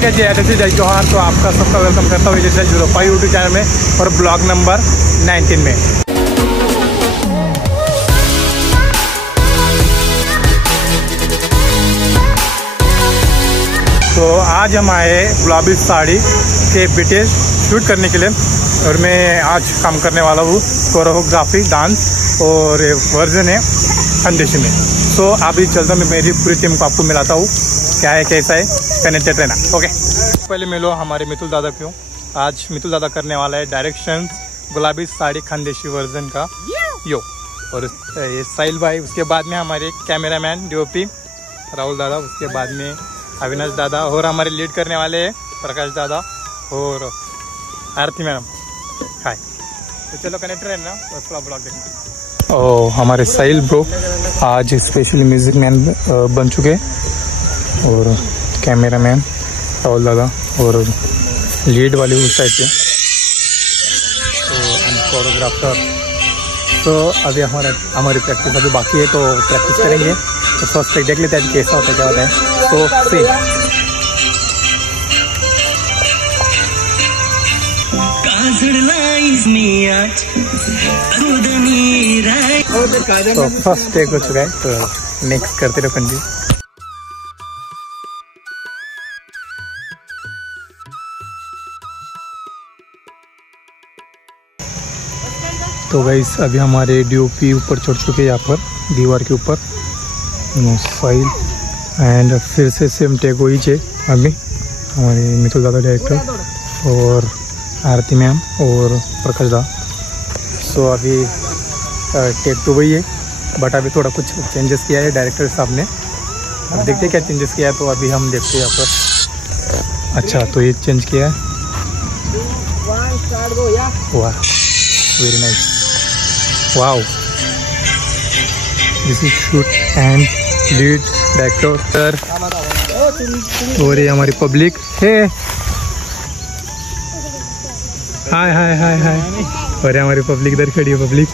क्या जी एड्रेस जय जोहार। तो आपका सबका वेलकम करता हूँ जैसे 05 यूट्यूब चैनल में और ब्लॉग नंबर 19 में। तो आज हम आए गुलाबी साड़ी के बीटेज शूट करने के लिए और मैं आज काम करने वाला हूँ कोरियोग्राफी डांस और वर्जन है खानदेशी में। तो अभी चलता मैं मेरी पूरी टीम को आपको मिलाता हूँ क्या है कैसा है, कनेक्टेड रहना। ओके, पहले मिलो हमारे मितुल दादा क्यों। आज मितुल दादा करने वाला है डायरेक्शन गुलाबी साड़ी खानदेशी वर्जन का यो, और ये साहिल भाई, उसके बाद में हमारे कैमरामैन डीओपी राहुल दादा, उसके बाद में अविनाश दादा, और हमारे लीड करने वाले हैं प्रकाश दादा और आरती मैडम। हाय, तो चलो कनेक्ट रहना और पूरा ब्लॉग देखना। और हमारे साहिल ब्रो आज स्पेशली म्यूजिक मैन बन चुके और कैमरामैन राहुल दादा और लीड वाली उस साइड पे तो कोरियोग्राफर। तो अभी हमारी प्रैक्टिस अभी बाकी है तो प्रैक्टिस करेंगे। तो फर्स्ट देख लेते हैं कैसा होता है क्या होता है। तो फर्स्ट टेक हो चुका है तो नेक्स्ट करते रहो कंटिन्यू। तो गाइस अभी हमारे डीओपी ऊपर चढ़ चुके हैं यहाँ पर दीवार के ऊपर फाइल एंड फिर से सेम टेक वही है अभी हमारे मितुल दादा डायरेक्टर और आरती मैम और प्रकाश दा। सो अभी टेक तो वही है बट अभी थोड़ा कुछ चेंजेस किया है डायरेक्टर साहब ने। अब देखते हैं क्या चेंजेस किया है। तो अभी हम देखते हैं यहाँ पर। अच्छा, तो ये चेंज किया है। वाह, very nice, wow. This is shoot and lead director और ये हमारी पब्लिक है। हाय हाय हाय हाय, और हमारी पब्लिक इधर खड़ी है पब्लिक।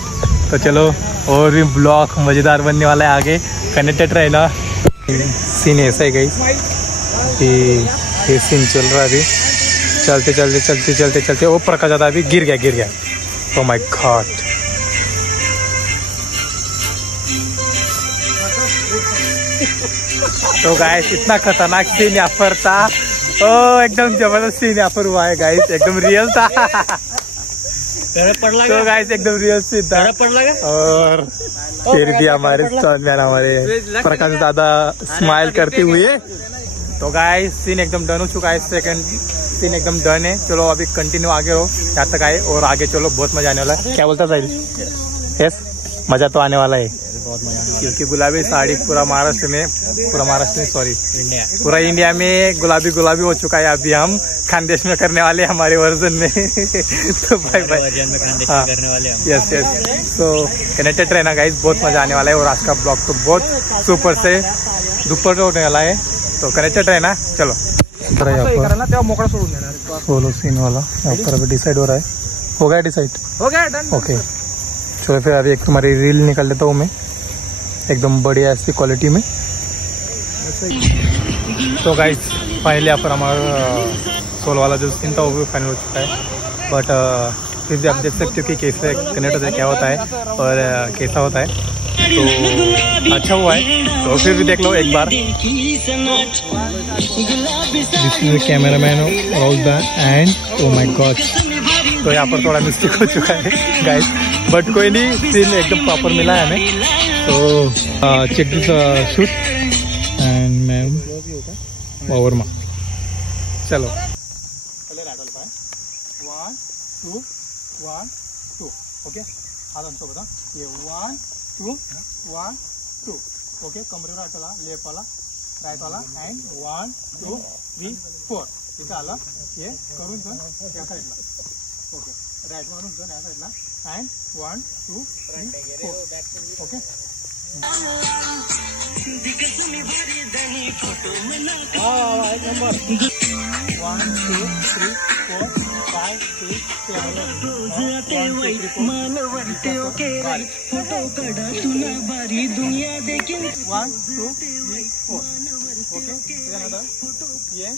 तो चलो और भी ब्लॉग मज़ेदार बनने वाला है, आगे कनेक्टेड रहना। सीन ऐसा है गई कि ये सीन चल रहा है अभी, चलते चलते चलते चलते चलते वो प्रकाश दादा अभी गिर गया। Oh my God! तो गाइस इतना खतरनाक सीन यहाँ पर था। ओ एकदम जबरदस्त सीन यहाँ पर हुआ है गाइस, एकदम रियल था। तो गाइस एकदम रियल सीन था। और फिर भी हमारे प्रकाश दादा स्माइल करते हुए। तो गाइस सीन एकदम डन हो चुका है, सेकंड सीन एकदम डन है। चलो अभी कंटिन्यू आगे हो, यहाँ तक आए और आगे चलो, बहुत मजा आने वाला है। क्या बोलता साहिल? यस, मजा तो आने वाला है बहुत मजा, क्योंकि गुलाबी साड़ी पूरा महाराष्ट्र में सॉरी पूरा इंडिया में गुलाबी हो चुका है। अभी हम खानदेश में करने वाले हमारे वर्जन में। तो बाय बाय, करने वाले यस यस। तो कनेक्टेड रहना गाइस, बहुत मजा आने वाला है। और आज का ब्लॉग तो बहुत सुपर से दुपर होने वाला है, तो कनेक्टेड रहना। चलो सोलो सीन वाला यहाँ पर अभी डिसाइड हो रहा है। हो गया डिसाइड, हो गया डन। ओके, चलो फिर अभी एक तुम्हारी रील निकाल लेता हूँ मैं एकदम बढ़िया ऐसी क्वालिटी में। तो गाइस फाइनली यहाँ पर हमारा सोल वाला जो सीन था वो भी फाइनल हो चुका है। बट फिर भी आप देख सकते हो कि कैसे कनेक्ट होता है, क्या होता है और कैसा होता है। तो अच्छा हुआ है, तो फिर भी देख लो एक बार। This is cameraman all the end oh my god. तो यहाँ पर थोड़ा मिस्टेक हो चुका है गाइस, बट कोई नहीं, सीन एकदम प्रॉपर मिला है हमें। तो check this shoot and ma'am Verma. चलो 1 2 1 2 ओके, आराम बता ये 1 2 1 2 ओके। कमरेवर आटला, लेफ्ट वाला, राइट वाला एंड 1 2 3 4 इथे आला, हे करून घेऊन या साईडला ओके, राइट मारून घेऊन या साईडला एंड 1 2 3 4 ओके। एक नंबर 1 2 3 4 5 6 7 फोटो काढा तुला बारी दुनिया देखील 1 2 3 4 ओके त्याच्यानंतर ये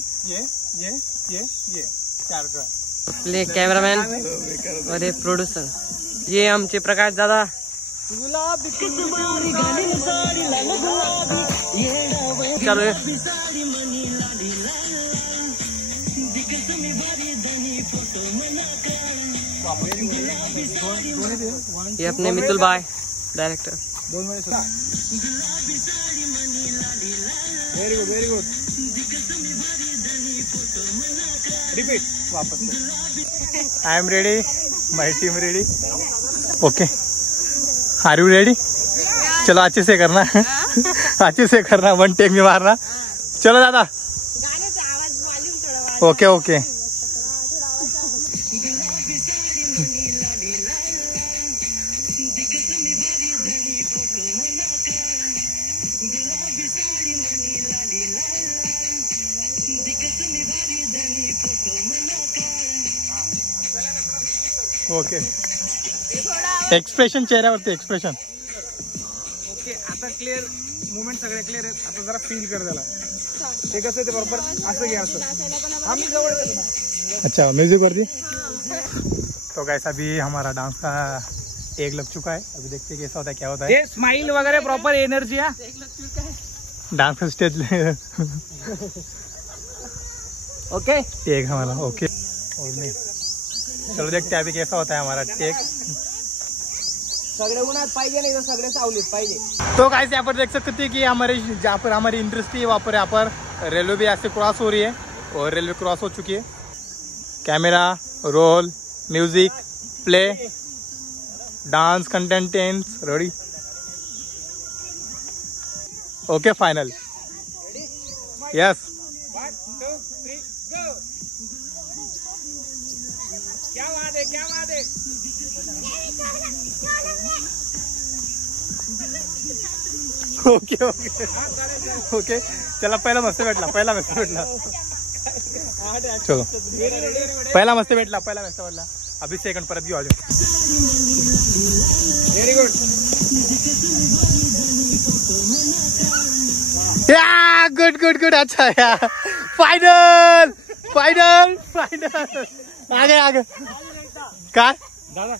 4 ड्रॉ. आपले कॅमेरामॅन और हे प्रोड्युसर ये आमचे प्रकाश दादा. चालू आहे. ये अपने मितुल भाई डायरेक्टर. Very good. रिपीट वापस. I am ready, my team ready. Okay, are you ready? चलो अच्छे से करना. अच्छे से करना, 1 टेक में मारना. चलो दादा. ओके. ओके, एक्सप्रेशन चेहऱ्यावरती एक्सप्रेशन. ओके, आता क्लिअर मुवमेंट सगळे क्लिअर आहेत. आता जरा फील कर त्याला. ते कसं ते बरोबर असं घ्या असं. आम्ही जवळ येतो ना. अच्छा, म्यूजिक वरती. तो गाइस अभी हमारा डांस का एक लग चुका है. अभी देखते हैं कैसा होता है, क्या होता है. ते स्माइल वगैरे प्रॉपर एनर्जी. हा डांस का स्टेज. ओके टेक हमारा. ओके, और नहीं. चलो देखते हैं अभी कैसा होता है हमारा टेक. सगळे उन्हात पाहिजे नाही तर सगळे सावलीत पाहिजे. तो गाइस यहाँ पर देख सकते थे कि हमारे जहाँ पर हमारी इंडस्ट्री है वहाँ पर यहाँ पर रेलवे भी ऐसे क्रॉस हो रही है और रेलवे क्रॉस हो चुकी है. Camera roll, music play, dance contestants ready. Okay, final. Yes. 1 2 3 go. क्या बात है. ओके. चला पहिला मस्त भेटला. चलो पहिला मस्त भेटला. अभी सेकंड परत घेऊ अजून. Very good. गुड. अच्छा यार. फाइनल. आगे काय दादा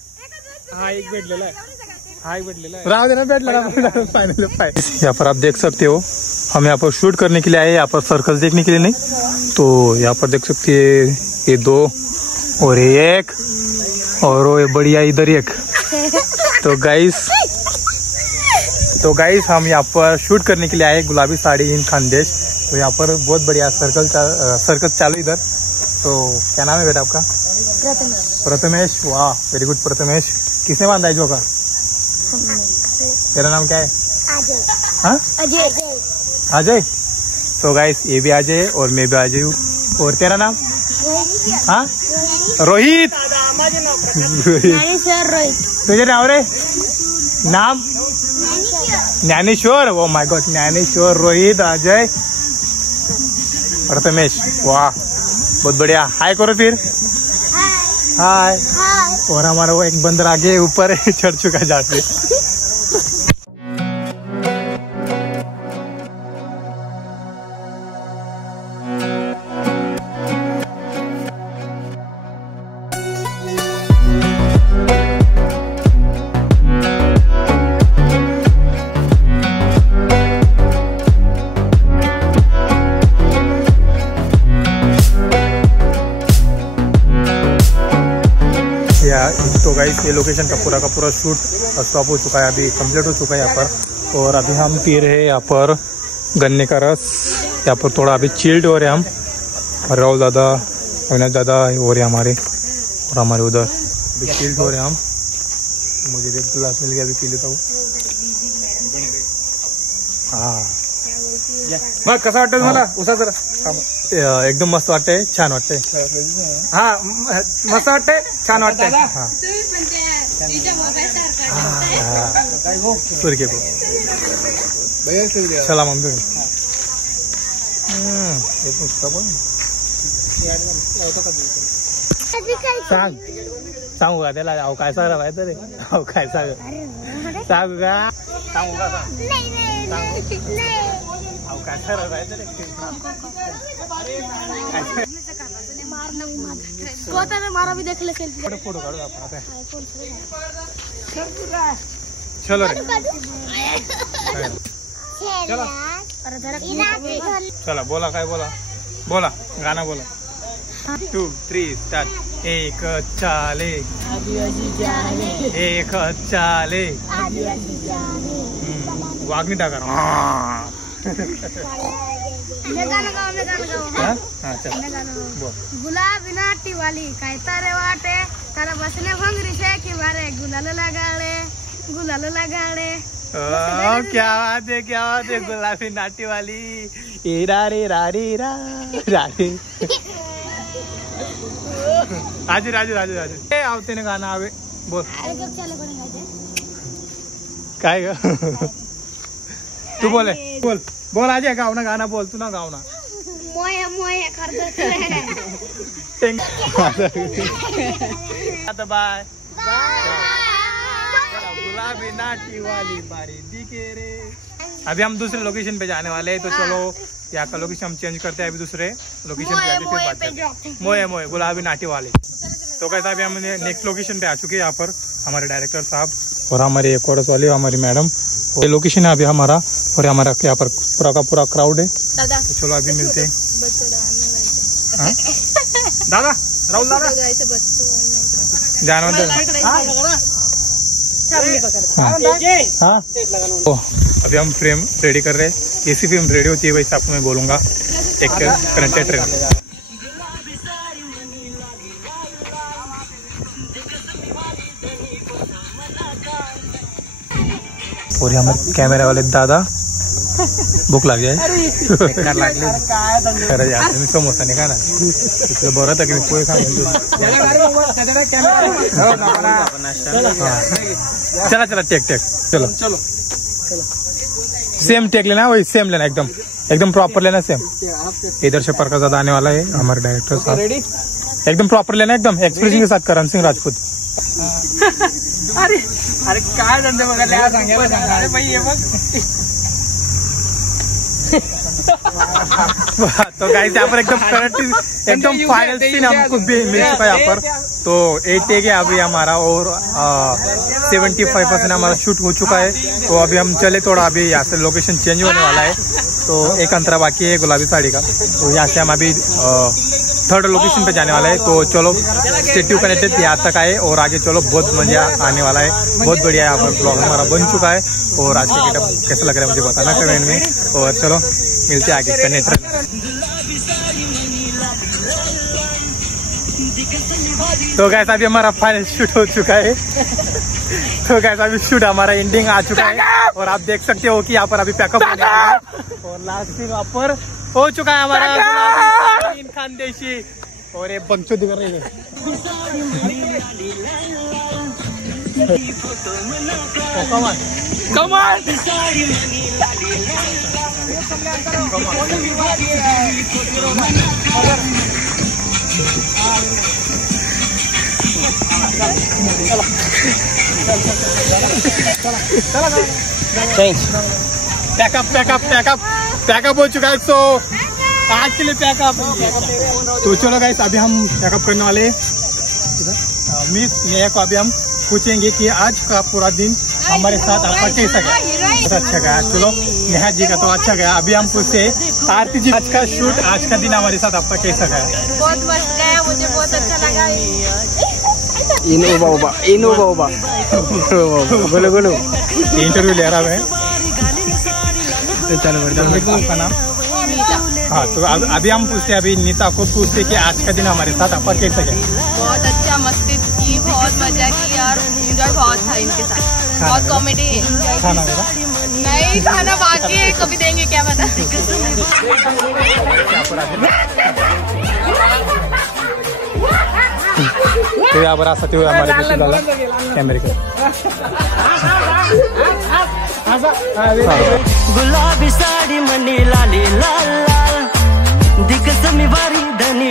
हा एक भेटलेला आहे. राव देना बैठला. फाइनल. यहाँ पर आप देख सकते हो हम यहाँ पर शूट करने के लिए आए. यहाँ पर सर्कस देखने के लिए नहीं. तो यहाँ पर देख सकते हैं ये 2 और ये 1 और वो बढ़िया इधर 1. तो गाइस हम यहाँ पर शूट करने के लिए आए गुलाबी साड़ी इन खानदेश. तो यहाँ पर बहुत बढ़िया सर्कस चालू इधर. तो क्या नाम है बेटा आपका? प्रथमेश. वाह, वेरी गुड प्रथमेश. किसने बांधा है जोका? तेरा नाम क्या है? अजय. तो गाइस ये भी अजय और मैं भी अजय हूँ. और तेरा नाम? हाँ, रोहित. तुझे नाव रे नाम? ज्ञानेश्वर. ओ माय गॉड, ज्ञानेश्वर, रोहित, अजय, प्रथमेश. वाह, बहुत बढ़िया. हाय करो फिर. हाय. और हमारा वो एक बंदर आगे ऊपर चढ़ चुका है झाड़ पे. तो गाइस ये लोकेशन का पूरा शूट स्टॉप हो चुका है. अभी कंप्लीट हो चुका है यहाँ पर. और अभी हम पी रहे हैं यहाँ पर गन्ने का रस. यहाँ पर थोड़ा अभी चिल्ड हो रहे हैं हम. राहुल दादा, अविनाश दादा हो रहे हमारे, और हमारे उधर अभी चिल्ड हो रहे हैं हम. मुझे भी एक गिलास मिल गया, अभी पी लेता हूँ. हाँ, मग कसं वाटतं तुम्हाला? उसा जरा एकदम मस्त वाटतंय, छान वाटतंय. हा मस्त वाटतंय, छान वाटतंय. हाँ सुरके को चला मम्मी. सांगू का त्याला? अहो काय सांगा माहिती रे. अहो काय सांगू का? सांगू का? कैसा रहा है तेरे? मारा भी देख ले सेल्फी। फोटो काढू आपण आता। चलो रे चला चला बोला काय बोला बोला गाना बोला 2 3 स्टार्ट। एक चाले एक चाले वागणी टाका गुलाबी नाटी वाली काय तारे वाटे तारा बसने भंगरी से की बारे गुलाल लगाड़े क्या बात है गुलाबी नाटी वाली रारे रारे रारे राजू राजू राजू राजू आवते ना गाना आवे बोल काय ग तू बोले बोल बोल आज गाव ना गाना बोल तू ना गाव ना मोय आता बाय गुलाबी नाटी वाली बारी दिखे रे। अभी हम दूसरे लोकेशन पे जाने वाले हैं तो चलो यहाँ का लोकेशन हम चेंज करते हैं। अभी दूसरे लोकेशन पे आते फिर बात करते हैं। मोए गुलाबी नाटी वाले। तो कैसा अभी हम नेक्स्ट लोकेशन पे आ चुके हैं। यहाँ पर हमारे डायरेक्टर साहब और हमारे कोरस वाली हमारी मैडम। ये लोकेशन है अभी हमारा और हमारा यहाँ पर पूरा का पूरा क्राउड है। तो चलो अभी मिलते हैं। दादा राहुल दादा हाँ तो अभी हम फ्रेम रेडी कर रहे हैं। कैसी फ्रेम रेडी होती है वैसे आपको मैं बोलूंगा। एक करंट ट्रेन और हमारे कैमरा वाले दादा भूक लाग जाए तुम्ही समोसा नाही खाणार इथलं बरं तर की मी पोहे खाणार। चला चला टेक चलो सेम टेक लेना वही सेम लेना एकदम प्रॉपर लेना सेम। इधर से प्रकाश दादा आने वाला है हमारे डायरेक्टर साहब। एकदम प्रॉपर लेना एकदम एक्सप्रेशन के साथ करण सिंह राजपूत। अरे काय धंदे बघायला सांगायला भाई ये बघ। तो गाइस यहाँ पर एकदम फाइनल सीन हमको मिल चुका है यहाँ पर। तो 8 टेक है अभी हमारा और 75% हमारा शूट हो चुका है। तो अभी हम चले थोड़ा अभी यहाँ से लोकेशन चेंज होने वाला है। तो एक अंतरा बाकी है गुलाबी साड़ी का। तो यहाँ से हम अभी थर्ड लोकेशन पे जाने वाला है। तो चलो स्टे ट्यून कनेक्टेड यहाँ तक आए और आगे चलो बहुत मजा आने वाला है। बहुत बढ़िया यहाँ पर ब्लॉग हमारा बन चुका है। और आज के गेटअप कैसा लग रहा है मुझे बताना कमेंट में। और चलो मिलते आगे कनेक्ट। तो गाइस अभी हमारा फाइनल शूट हो चुका है। तो गाइस अभी शूट हमारा एंडिंग आ चुका है और आप देख सकते हो कि यहाँ पर अभी पैकअप होने वाला है और लास्ट सीन वहाँ पर हो चुका है हमारा खानदेशी। और ये बंचोदी कर रही है। कमान पैकअप हो चुका है। तो आज के लिए पैकअप। तो चलो गाइस अभी हम पैकअप करने वाले हैं। मिस नेहा को अभी हम पूछेंगे कि आज का पूरा दिन हमारे साथ आपका कैसा गया। बहुत अच्छा गया। चलो नेहा जी का तो अच्छा गया। अभी हम पूछते आरती जी आज का शूट आज का दिन हमारे साथ आपका कैसा गया। बहुत मस्त गया मुझे बहुत अच्छा लगा। इनो बाबा बोलो इंटरव्यू ले रहा है। चलो आपका नाम? हाँ तो अभी हम पूछते अभी नीता को पूछते कि आज का दिन हमारे साथ आपका कैसा गया। बहुत अच्छा मस्ती की बहुत मजा की यार। एंजॉय बहुत था इनके साथ। बहुत कॉमेडी खाना नहीं खाना बाकी है कभी देंगे क्या पता। तो यहाँ पर आ सकते हुए हमारे कैमरे के गुलाबी साडी मनी लाली लाल लाल दिग्गज मी वारी धनी